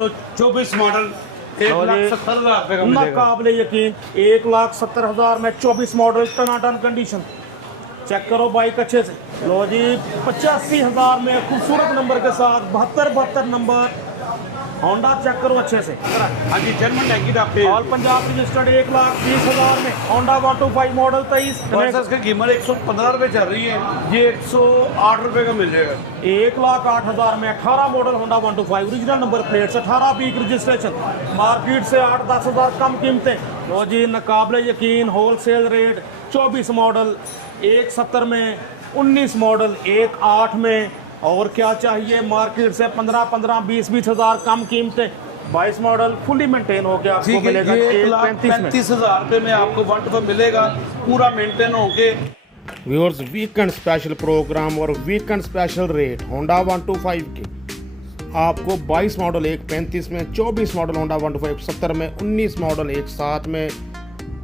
तो 24 मॉडल 1,70,000 रुपये का मिलेगा। काबिल यकीन 1,70,000 में 24 मॉडल टनाटन कंडीशन। चेक करो बाइक अच्छे से। लो जी 85,000 में खूबसूरत नंबर के साथ 72 नंबर होंडा। चेक करो अच्छे से। हाँ जी, जर्मन टैंकी टापे ऑल पंजाब रजिस्टर्ड 1,20,000 में होंडा 125 मॉडल 23 की कीमत 115 रुपये चल रही है, ये 108 रुपये का मिल जाएगा। 1,08,000 में 18 model Honda 125 original number plates 18 बीक रजिस्ट्रेशन। मार्केट से 8-10 हज़ार कम कीमतें। लो जी नाकाबिल यकीन होलसेल रेट 24 मॉडल 170 में, 19 मॉडल 1,8 में। और क्या चाहिए, मार्केट से 15-20 हज़ार कम कीमतें। 22 मॉडल फुली मेंटेन हो गया आपको मिलेगा 1,35,000 रुपये में आपको 125 मिलेगा, पूरा मेंटेन होके। व्यूअर्स वीकेंड स्पेशल प्रोग्राम और वीकेंड स्पेशल रेट होंडा 125 के आपको 22 मॉडल 1,35 में, 24 मॉडल होंडा 125 70 में, 19 मॉडल 1,7 में,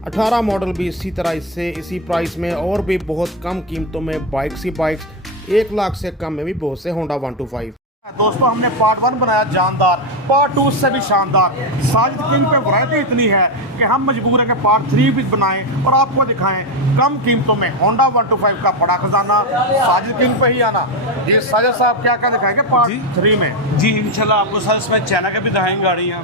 18 मॉडल भी इसी तरह इससे इसी प्राइस में और भी बहुत कम कीमतों में बाइक्स ही बाइक्स 1 लाख से कम में भी बहुत से होंडा 125। दोस्तों हमने पार्ट 1 बनाया जानदार, पार्ट 2 से भी शानदार। साजिद किंग पे वैरायटी इतनी है कि हम मजबूर है कि पार्ट 3 भी बनाएं और आपको दिखाएं कम कीमतों में होंडा 125 का बड़ा खजाना। साजिद किंग पे ही आना जी। साजिद साहब क्या क्या दिखाएंगे पार्ट 3 में? जी इंशाल्लाह आपको सर इसमें चाइना के भी दिखाएंगे गाड़ियाँ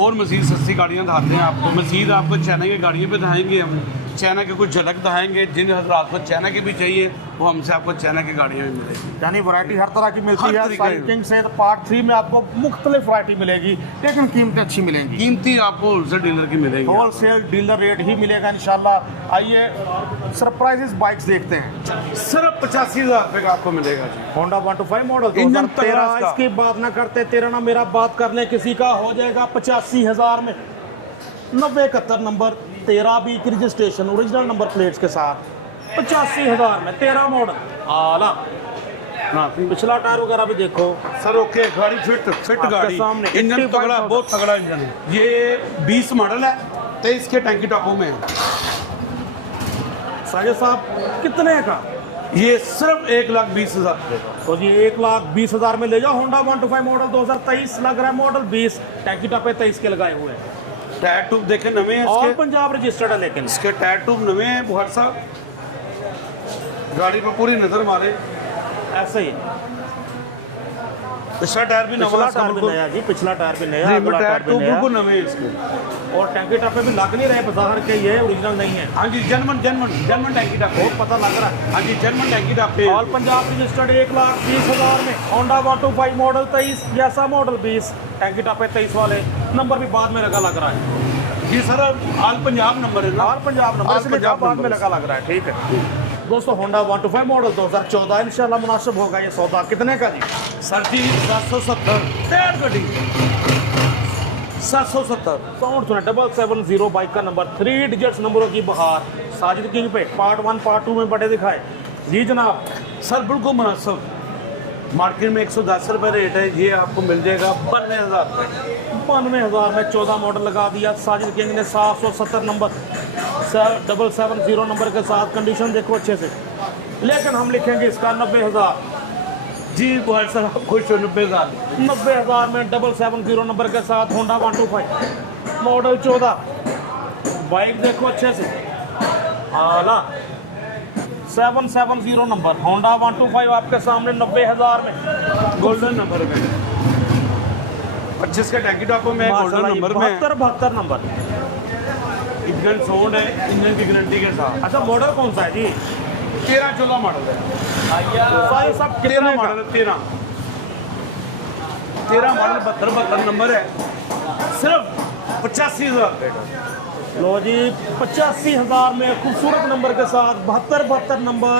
और मज़ीद सस्ती गाड़ियाँ दिखाते हैं आपको। मज़ीद आपको चाइना की गाड़ियाँ भी दिखाएंगे, हम चाइना के कुछ झलक दिखाएंगे। जिन हजरात को चाइना की भी चाहिए वो हमसे आपको चाइना की गाड़ियाँ भी मिलेगी। यानी वैरायटी हर तरह की मिलती हर है। तरीके साजिद किंग से तो पार्ट 3 में आपको मुख्तलिफ वैरायटी मिलेगी, लेकिन कीमतें अच्छी मिलेंगी। कीमती आपको होलसेल डीलर की मिलेगी, होलसेल डीलर रेट ही मिलेगा इंशाल्लाह। आइए सरप्राइजेस बाइक्स देखते हैं। सिर्फ 85,000 रुपये का आपको मिलेगा जी। Honda 125 model engine 2013। इसका। इसकी बात ना करते तेरा ना मेरा बात कर ले किसी का हो जाएगा 85,000 में। 9071 नंबर 13 बीक रजिस्ट्रेशन ओरिजिनल नंबर प्लेट्स के साथ 85,000 में 13 मॉडल आला ना। पिछला टायर वगैरह भी देखो सर। ओके, गाड़ी फिट गाड़ी सामने इंजन तगड़ा, बहुत तगड़ा इंजन है। ये 20 मॉडल है, 23 के टैंकी टॉपों में है। साजिद साहब कितने का? ये सिर्फ 1,20,000 रुपये का। तो जी 1,20,000 में ले जाओ। होंडा 125 मॉडल 2023 लग रहा है मॉडल 20 टैंकी टॉपे 23 के लगाए हुए हैं। टायर ट्यूब देखे नवे हैं ऑल इसके, पंजाब रजिस्टर्ड है लेकिन इसके टायर ट्यूब नवे हैं। बुहर साहब गाड़ी पर पूरी नजर मारे, ऐसे ही। पिछला टायर भी पिछला नवा टायर भी नया जी, पिछला टायर भी नया, जी, अगला टायर टायर भी ट्यूब नया। बिल्कुल नवे हैं इसके। और टैंकी टॉपे भी लग नहीं रहे बाहर के, ये ओरिजिनल नहीं है। हाँ जी, जर्मन टैंकी टॉप बहुत पता लग रहा है। हाँ जी, जर्मन टैंकी टॉप पे ऑल पंजाब रजिस्टर्ड 1,20,000 में होंडा 125 मॉडल 23 जैसा मॉडल 20 टैंकी टॉपे 23 वाले नंबर भी बाद में लग रहा है जी सर। ऑल पंजाब नंबर है ना, ऑल पंजाब नंबर, ऑल इसलिए पंजाब बाद में नंबर लग रहा है। ठीक है दोस्तों, होंडा 125 मॉडल 2014 इंशाल्लाह मुनासिब होगा ये सौदा। कितने का जी? सर जी 770 टायर गाड़ी 770 770 बाइक का नंबर 3 डिजिट्स नंबरों की बहार। साजिद किंग पे पार्ट 1 पार्ट 2 में बड़े दिखाए जी जनाब। सर बिल्कुल मुनासिब। मार्केट में 110 रुपये रेट है, ये आपको मिल जाएगा 92,000 रुपये। 92,000 में 14 मॉडल लगा दिया। साजिद किंग ने 770 नंबर 770 नंबर के साथ। कंडीशन देखो अच्छे से, लेकिन हम लिखेंगे इसका 90,000 जी। बुहर साहब आप खुश हो? 90,000 90,000 में 770 नंबर के साथ होंडा 125 मॉडल 14। बाइक देखो अच्छे से आला 770 नंबर होंडा 125 आपके सामने 90,000 में गोल्डन नंबर में 25 के टैंकी टॉपों में गोल्डन नंबर में 72 नंबर। इंजन साउंड है, इंजन की गारंटी के साथ। अच्छा मॉडल कौन सा है जी? 13-14 मॉडल है। सारे सब 13 मॉडल है, 13 मॉडल 72 नंबर है, सिर्फ 85,000 रुपये का। लो जी 85,000 में खूबसूरत नंबर के साथ 72 नंबर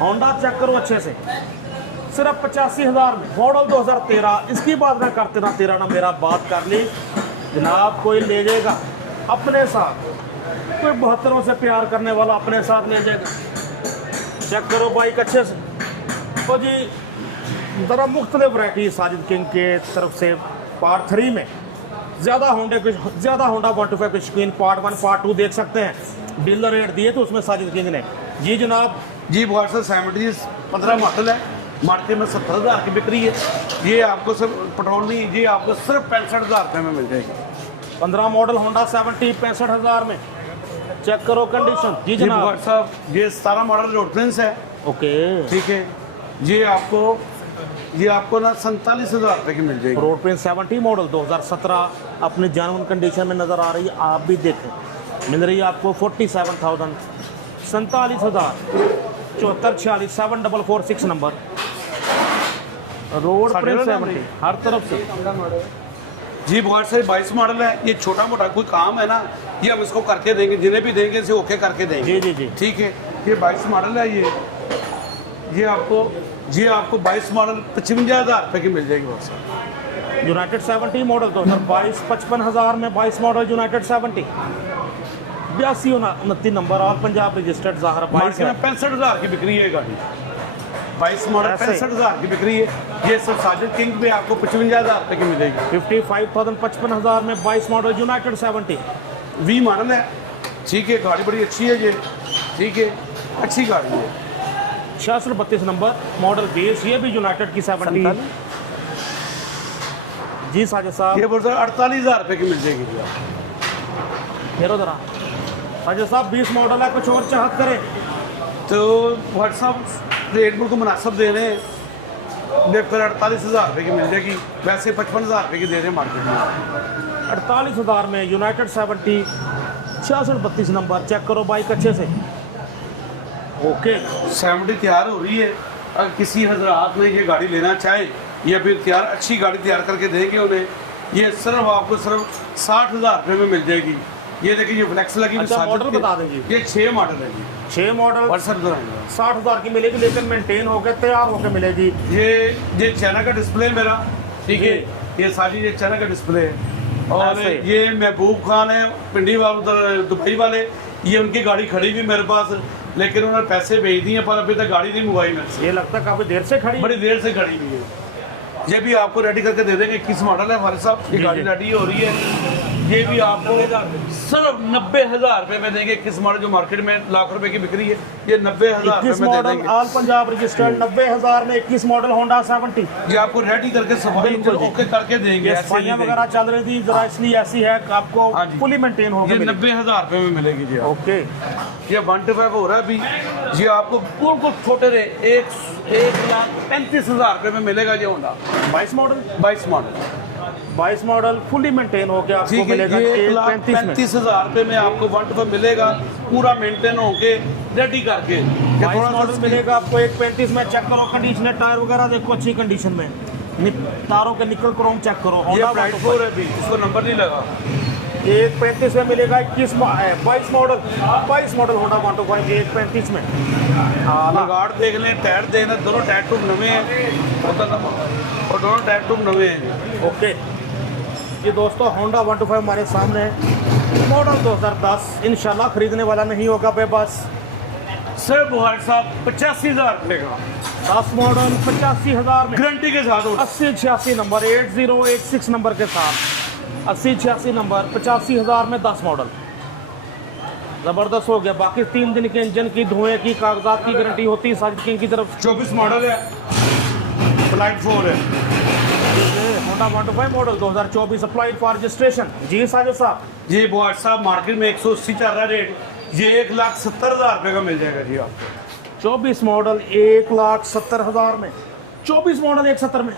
होंडा। चेक करो अच्छे से, सिर्फ 85,000 में मॉडल 2013। इसकी बात ना करते ना तेरा ना मेरा बात कर ली जनाब। कोई ले जाएगा अपने साथ, कोई 72 से प्यार करने वाला अपने साथ ले जाएगा। चेक करो बाइक अच्छे से। तो जी ज़रा मुख्तलिफ वैरायटी साजिद किंग के तरफ से पार्ट 3 में ज़्यादा होंडा 125 के शौकीन पार्ट 1 पार्ट 2 देख सकते हैं। डीलर रेट दिए तो उसमें साजिद किंग ने जी जनाब। जी बुहर साहब 70 15 मॉडल है, मार्केट में 70,000 की बिक्री है। ये आपको सिर्फ पेट्रोल नहीं, ये आपको सिर्फ 65,000 रुपये में मिल जाएगी। 15 मॉडल होंडा 70 65,000 में। चेक करो कंडीशन। जी जी जनाब। भगत साहब, ये 17 मॉडल रोड प्रिंस है, ओके। ठीक है। ये आपको ना 47,000 रुपये की मिल जाएगी। रोड प्रिंस 70 मॉडल 2017 अपने जेन्युइन कंडीशन में नज़र आ रही है, आप भी देखें। मिल रही है आपको 47,000, 47,000, 7446 7446 नंबर। रोड प्रिंस 70 हर तरफ से। जी बहुत सारे 22 मॉडल है। ये छोटा मोटा कोई काम है ना, ये हम इसको करके देंगे, जिन्हें भी देंगे इसे ओके करके देंगे। जी जी जी। ठीक है। ये 22 मॉडल है। ये आपको 22 मॉडल 55,000 रुपये की मिल जाएगी बहुत सारी। यूनाइटेड 70 मॉडल 2022 55,000 में 22 मॉडल यूनाइटेड 70 8229 नंबर और पंजाब रजिस्टर्ड ज़ाहर 22 मार्केट में 65,000 की बिक्री है गाड़ी। 22 मॉडल ऐसे? 65,000 की बिक्री है। ये सब साजिद किंग पे आपको 55,000 रुपये की मिलेगी। 55,000 55,000 में 22 मॉडल यूनाइटेड 70 20 मॉडल है। ठीक है, गाड़ी बड़ी अच्छी है ये, ठीक है, अच्छी गाड़ी है। 6632 नंबर मॉडल 20, ये भी यूनाइटेड की 70। जी साजिद साहब। ये बोलते 48,000 रुपये की मिल जाएगी जी आपको। फेरो जरा साजिद साहब, 20 मॉडल है, कुछ और चाहत करें तो व्हाट्सअप रेट बिल्कुल मुनासिब दे रहे हैं। देखकर 48,000 रुपये की मिल जाएगी, वैसे 55,000 रुपये की दे रहे हैं मार्केट में। 48,000 में यूनाइटेड 70 6632 नंबर। चेक करो बाइक अच्छे से। ओके 70 तैयार हो रही है। अगर किसी हजरात ने ये गाड़ी लेना चाहे या फिर अच्छी गाड़ी तैयार करके देंगे उन्हें, ये सिर्फ आपको सिर्फ 60,000 रुपये में मिल जाएगी। ये देखिए, ये फ्लेक्स लगी हुई अच्छा, साजिद मॉडल की। बता देंगे। ये 6 मॉडल है जी, 6 मॉडल वर्सन 60,000 की मिलेगी, लेकिन मेंटेन होकर तैयार होकर मिलेगी। ये चाइना का डिस्प्ले मेरा, ठीक है। ये सारी ये चाइना का डिस्प्ले है। और ऐसे? ये महबूब खान है पिंडी वाले, उधर दुबई वाले, ये उनकी गाड़ी खड़ी हुई मेरे पास, लेकिन उन्होंने पैसे भेज दिए पर अभी तक गाड़ी नहीं मंगवाई मेरे से। ये लगता है काफी देर से खड़ी है। बड़ी देर से खड़ी हुई है। ये भी आपको रेडी करके दे देंगे। 21 मॉडल है हमारे साहब, ये जी, गाड़ी जी। रेडी हो रही है। ये भी आपको सिर्फ 90,000 रुपये में देंगे। 21 मॉडल जो मार्केट में लाख रुपए की बिक्री है, ये 90,000 21 रुपये में दे मॉडल देंगे। ऑल पंजाब रजिस्टर्ड 90,000 में 21 मॉडल होंडा 70। ये आपको रेडी करके सफाई बिल्कुल जी। ओके करके देंगे। ये ऐसे सफाइयाँ नहीं वगैरह चल रही थी जरा, इसलिए ऐसी है कि आपको हाँ जी। फुली मेंटेन देंगे। होकर ये मिलेगी। 90,000 रुपये में मिलेगी जी। ओके ये 125 हो रहा है अभी। ये आपको बिल्कुल छोटे रे 1,35,000 रुपये में मिलेगा ये Honda 22 model 22 model. 22 model fully maintain होकर आपको ठीक है, मिलेगा ये 1,35,000 में। 1,35,000 रुपये में आपको 125 मिलेगा, पूरा मेंटेन होके रेडी करके। ये 22 थोड़ा मॉडल सा मिलेगा आपको 1,35,000 में। चेक करो कंडीशन, टायर वगैरह देखो अच्छी कंडीशन में, तारों के निकल क्रोम चेक करो। ये होंडा प्राइड 4 है भी, इसको नंबर नहीं लगा। 1,35,000 में मिलेगा। 22 मॉडल होंडा 125 1,35,000 में। लगाड़ देख लें, टायर देख लें, दोनों टायर ट्यूब नवे हैं और दोनों टायर ट्यूब नवे हैं। ओके ये दोस्तों होंडा 125 हमारे सामने है, मॉडल 2010। इंशाल्लाह खरीदने वाला नहीं होगा बेबस। सिर्फ भाई साहब 85,000 रुपये का 10 मॉडल 85,000 में, गारंटी के साथ होगा। 8086 नंबर 8086 नंबर के साथ 8086 नंबर 85,000 में 10 मॉडल ज़बरदस्त हो गया। बाकी 3 दिन के इंजन की, धुएं की, कागजात की गारंटी होती है साजिद किंग की तरफ। 24 मॉडल है, फ्लाइट 4 है। Honda 125 model 2024 applied for registration. जी साजिद साहब। जी भाई साहब, मार्केट में 180 चल रहा है रेट, ये 1,70,000 रुपये का मिल जाएगा जी आपको। 24 मॉडल 1,70,000 में, 24 मॉडल 170 में।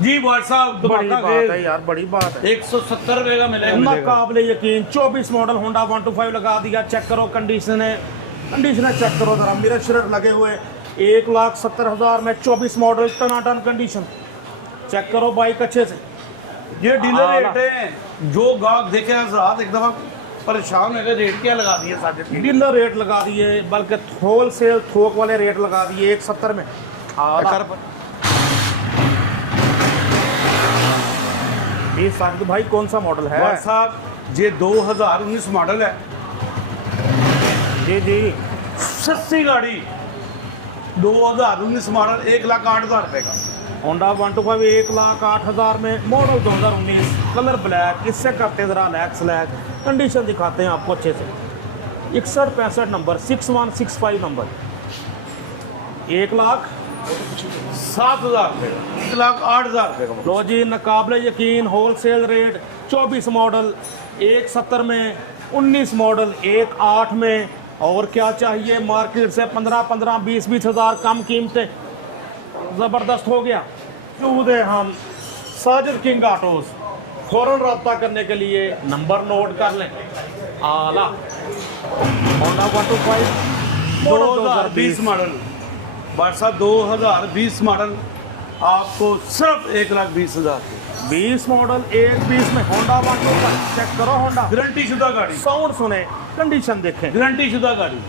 जी भाई साहब, बड़ी धमाका बात है खेल यार, बड़ी बात है। 170 रुपये का मिलेगा। काबिल यकीन 24 मॉडल होंडा 125 लगा दिया। चेक करो कंडीशन चेक करो जरा, मिरर शिरर लगे हुए। 1,70,000 में 24 मॉडल टनाटन कंडीशन। चेक करो बाइक अच्छे से। ये डीलर आला। रेट है, जो गाहक देखे रात एक दफ़ा परेशान हो गए, रेट क्या लगा दिए साजिद की। डीलर रेट लगा दिए, बल्कि होल सेल थोक वाले रेट लगा दिए 170 में। ये साजिद भाई कौन सा मॉडल है? भाई साहब, ये 2019 मॉडल है। जी जी सस्ती गाड़ी 2019 मॉडल 1,08,000 रुपये का। होंडा 125 1,08,000 में, मॉडल 2019, कलर ब्लैक। इससे करते ज़रा लैक्स लैक कंडीशन दिखाते हैं आपको अच्छे से। 6165 नंबर 6165 नंबर 1,65,000 7,000 रुपये का, 1,08,000 रुपये का। लो जी, नाकाबिले यकीन होलसेल रेट 24 मॉडल 170 में, 19 मॉडल 1,08 में। और क्या चाहिए, मार्केट से 15-15, 20-20 हज़ार कम कीमतें, ज़बरदस्त हो गया। चूदे हम साजिद किंग ऑटोज़, फ़ौरन रब्ता करने के लिए नंबर नोट कर लें। आला होंडा 125 2020 मॉडल, भाई साहब 2020 मॉडल आपको सिर्फ 1,20,000। 20 मॉडल 120 में होंडा 125। चेक करो होंडा, गारंटी शुदा गाड़ी, साउंड सुने, कंडीशन देखें। गारंटी शुदा गाड़ी,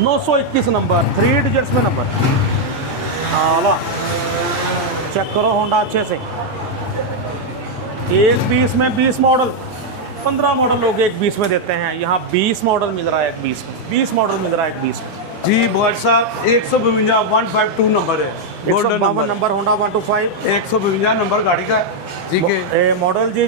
921 नंबर, 3 डिजिट्स में नंबर। आला चेक करो होंडा अच्छे से। 120 में 20 मॉडल, 15 मॉडल लोग 120 में देते हैं, यहाँ 20 मॉडल मिल रहा है 120 में, 20 मॉडल मिल रहा है 120 में। जी भाई साहब 152 नंबर है, गोल्डन 152 नंबर होंडा 125, 152 नंबर गाड़ी का है। ठीक है, मॉडल जी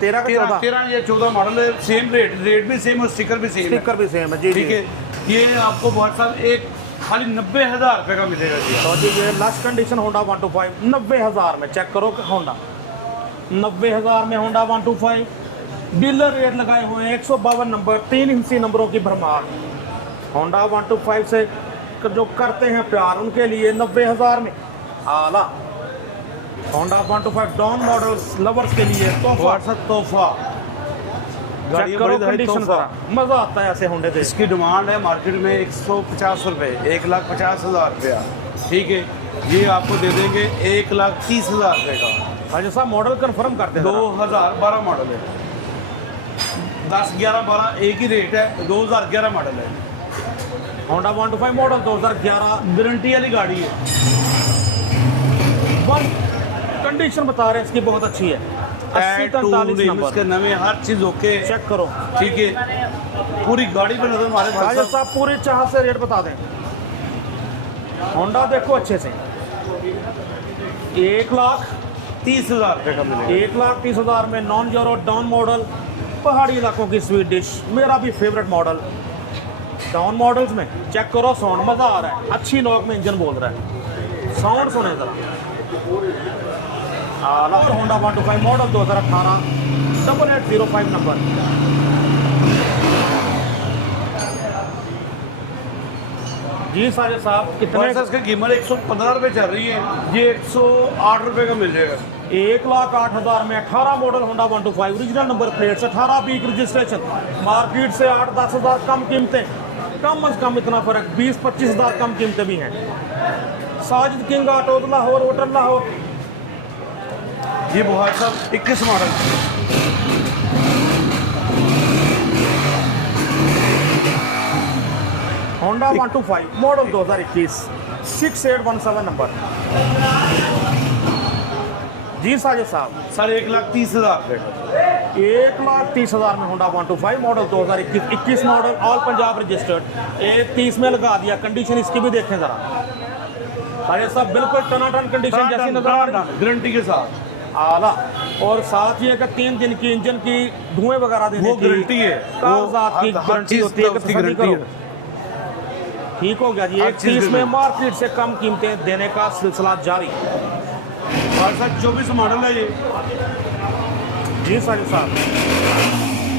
13 का 14, 13 या 14 मॉडल है। सेम रेट भी सेम और स्टिकर भी सेम है। स्टिकर भी सेम है जी। ठीक है, ये आपको बहुत साहब एक खाली 90,000 रुपये का मिलेगा जी। तो जी ये लास्ट कंडीशन होंडा 125 90,000 में। चेक करो होंडा 90,000 में होंडा 125, डीलर रेट लगाए हुए हैं 152 नंबर, 3 इंची नंबरों की भरमार। होंडा 125 से जो करते हैं प्यार उनके लिए 90,000 में आला होंडा 125 डॉन मॉडल्स लवर्स के लिए तोहफा। चेक करो कंडीशन का, मजा आता है ऐसे होंडे से। इसकी डिमांड है मार्केट में 150 रुपये, 1,50,000 रुपया। ठीक है, ये आपको दे देंगे 1,30,000 रुपये का। अच्छा साहब मॉडल कंफर्म करते हैं 2012 मॉडल है, 10, 11, 12 एक ही रेट है। 2011 मॉडल है, होंडा 125 मॉडल 2011, गारंटी वाली गाड़ी है। कंडीशन बता रहे हैं इसकी बहुत अच्छी है। 80-43 नंबर इसके नवे हर चीज ओके। चेक करो। ठीक है, पूरी गाड़ी पे नजर मारे भाई राजा साहब। साहब पूरी चाह से रेट बता दें। होंडा देखो अच्छे से 1,30,000 रुपये का मिलेगा। 1,30,000 में नॉन यूरो डाउन मॉडल, पहाड़ी इलाकों की स्वीट डिश, मेरा भी फेवरेट मॉडल डाउन मॉडल्स में। चेक करो साउंड, मज़ा आ रहा है, अच्छी नॉक में इंजन बोल रहा है, साउंड सुने ज़रा। आला होंडा 125 मॉडल 2018 8805 नंबर। जी साजिद साहब कितने? इसकी कीमत 115 रुपये चल रही है, ये 108 रुपये का मिल जाएगा। 1,08,000 में 18 model Honda 125 original number plate से 18 बीक रजिस्ट्रेशन, मार्केट से 8-10 हज़ार कम कीमतें, कम अज कम इतना फ़र्क 20-25 हज़ार कम कीमतें भी हैं। Sajid king autos Lahore, hotel Lahore. ये बहुत साहब 21 मॉडल, होंडा 125 मॉडल 2021 6817 नंबर। जी साजिद साहब सर 1,30,000 रुपये का। 1,30,000 में Honda 125 model 2021 21 model all Punjab registered, 1,30 में लगा दिया। कंडीशन इसकी भी देखें ज़रा साजिद साहब, बिल्कुल टनाटन कंडीशन जैसी नजर आ रही है, गारंटी के साथ आला। और साथ ही का 3 दिन की इंजन की धुएं वगैरह देने वो की गारंटी है, कागजात की हर गारंटी चीज़ होती है कि उसकी तसल्ली गारंटी करो। ठीक हो गया जी। हर 1,30 चीज़ में की मार्केट से कम कीमतें देने का सिलसिला जारी। और सर 24 मॉडल है ये, जी साजिद साहब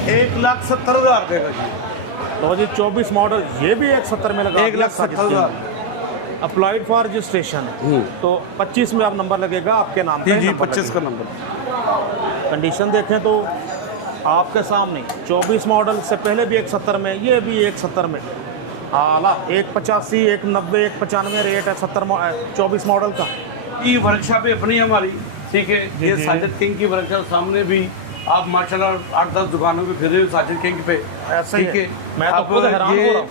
1,70,000 रुपये का जी। तो जी 24 मॉडल ये भी 170 में लगा 1,70,000। अप्लाइड फॉर रजिस्ट्रेशन, तो 25 में अब नंबर लगेगा आपके नाम जी पे। जी नंबर 25 का लगेगा। नंबर। कंडीशन देखें तो आपके सामने 24 मॉडल से पहले भी 170 में, ये भी 170 में आला। 185, 190, 195 रेट है 24 मॉडल का। ये वर्कशॉप है अपनी हमारी। ठीक है, ये जी। साजिद किंग की वर्कशॉप सामने भी आप माशाल्लाह 8-10 दुकानों पे फिर रहे हो साजिद किंग पे। ऐसा ही ठीक है। है, मैं तो आप खुद हैरान ये- हो रहा हूँ।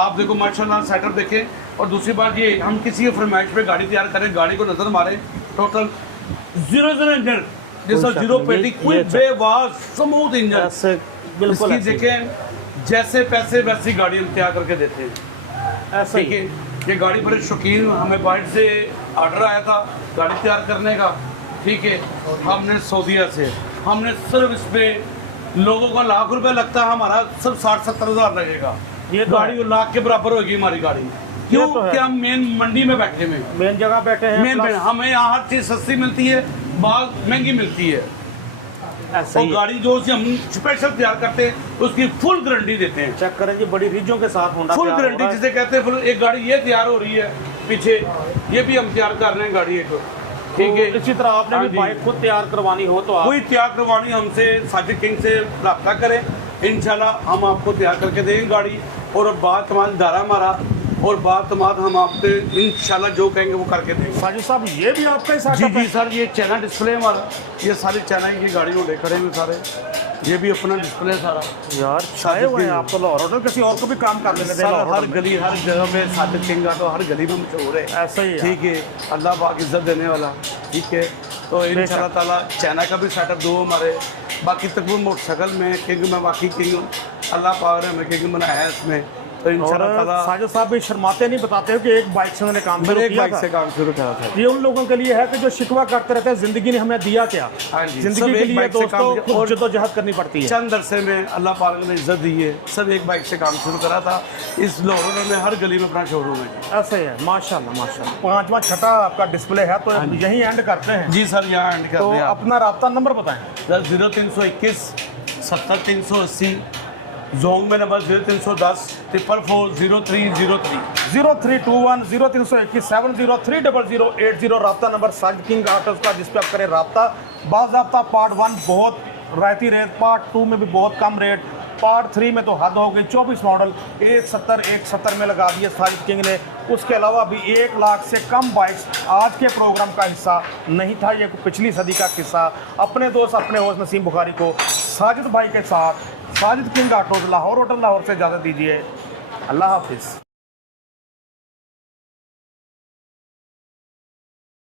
आप देखो माशाल्लाह सेटअप देखें। और दूसरी बात ये, हम किसी की फरमाइश पे गाड़ी तैयार करें, गाड़ी को नजर मारे, टोटल 0 इंजन जैसा, 0 पेटी, कोई बेवाज स्मूथ इंजन। ऐसे बिल्कुल इसकी ऐसे ही। देखें जैसे पैसे वैसी गाड़ी हम तैयार करके देते हैं। ऐसा ठीक ही है, ये गाड़ी बड़े शौकीन, हमें बाहर से ऑर्डर आया था गाड़ी तैयार करने का। ठीक है, हमने सऊदीया से, हमने सिर्फ इस पे लोगों को लाख रुपए लगता है, हमारा सिर्फ 60-70 हज़ार लगेगा। ये तो गाड़ी लाख के बराबर होगी हमारी गाड़ी। क्यों तो है। कि हम मेन मंडी में बैठे हुए हैं, मेन जगह बैठे हैं, मेन plus हमें यहाँ हर चीज़ सस्ती मिलती है, बाल महंगी मिलती है। ऐसा और ही है। गाड़ी जो हम स्पेशल तैयार करते हैं उसकी फुल गारंटी देते हैं। चेक करें जी, बड़ी रीजों के साथ होंडा फुल तैयार हो गारंटी रहा है। जिसे कहते हैं full- एक गाड़ी ये तैयार हो रही है पीछे, ये भी हम तैयार कर रहे हैं गाड़ी एक, ठीक है। तो इसी तरह आपने हाँ भी जी। बाइक खुद तैयार करवानी हो तो आप कोई तैयार करवानी हमसे साजिद किंग से रब्ता करें, इंशाल्लाह हम आपको तैयार करके देंगे गाड़ी। और बात तमाम दारा हमारा, और बात तमाम हम आपसे इंशाल्लाह जो कहेंगे वो करके देंगे। साजिद साहब ये भी आपका ही जी सेटअप जी है? सर, ये चाइना डिस्प्ले हमारा, ये सारी चाइना की गाड़ी में खड़े हुए सारे, ये भी अपना डिस्प्ले सारा। यार छाए हुए हैं आप तो लाहौर ऑटो, किसी और को भी काम कर लेने दें सर लाहौर हर ऑटो में। गली हर जगह में साजिद किंग का तो हर गली में मशहूर है। ऐसा ही है। ठीक है, अल्लाह पाक इज्जत देने वाला, ठीक है। तो इंशाल्लाह ताला चाइना का भी सेटअप दो हमारे, बाकी तकरीबन मोटरसाइकिल में किंग में बाकी किंग अल्लाह पाक ने हमें किंग बनाया है इसमें। तो और इंशाल्लाह ताला साजिद साहब भी शर्माते नहीं, बताते हो कि एक बाइक से उन्होंने काम शुरू मैंने एक किया बाइक था। से काम शुरू करा था। ये उन लोगों के लिए है कि जो शिकवा करते रहते हैं जिंदगी ने हमें दिया क्या। हाँ जी, सब जिंदगी के एक लिए बाइक से काम दोस्तों किया। और खुद जद्दोजहद करनी पड़ती है। चंद अरसे में अल्लाह पाक ने इज्जत दी है, सब एक बाइक से काम शुरू करा था। इस लाहौर में हर गली में अपना शोरूम है। ऐसा ही है, माशाल्लाह माशाल्लाह। पांचवा छठा आपका डिस्प्ले है, तो यहीं एंड करते हैं। जी सर, यहाँ एंड तो करते हैं आप। अपना राब्ता नंबर बताएं। 0321 70 जोंग में नंबर 0310 444 0303। 0321 0321 7030080 राब्ता नंबर साजिद किंग ऑटोज का, जिस पे आप करें राब्ता। बाज़ाब्ता पार्ट 1 बहुत रायती रेट, पार्ट 2 में भी बहुत कम रेट, पार्ट 3 में तो हद हो गई। 24 मॉडल 170 में लगा दिए साजिद किंग ने। उसके अलावा भी 1 लाख से कम बाइक्स आज के प्रोग्राम का हिस्सा नहीं था, ये पिछली सदी का किस्सा। अपने दोस्त अपने होस्ट नसीम बुखारी को साजिद भाई के साथ Sajid king autos Lahore hotel Lahore से इजाज़त दीजिए। अल्लाह हाफिज़।